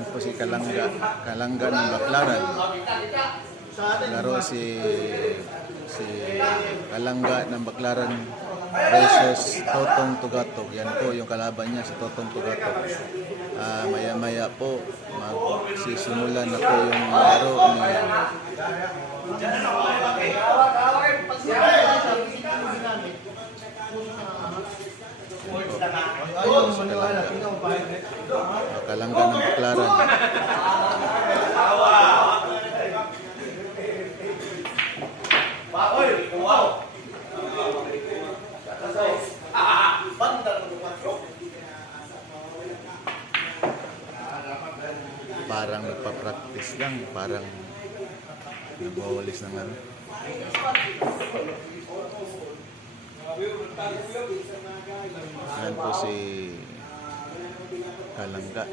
Yan po si Kalangga ng Baclaran. Laro si Kalangga ng Baclaran versus Totong Tugatog. Yan po yung kalaban niya, si Totong Tugatog. Maya-maya po magsisimulan na po yung laro ni Kalangga ng Baclaran. Parang nagpa-practice lang, parang nagwawalis ng ano. Yan po si Kalangga.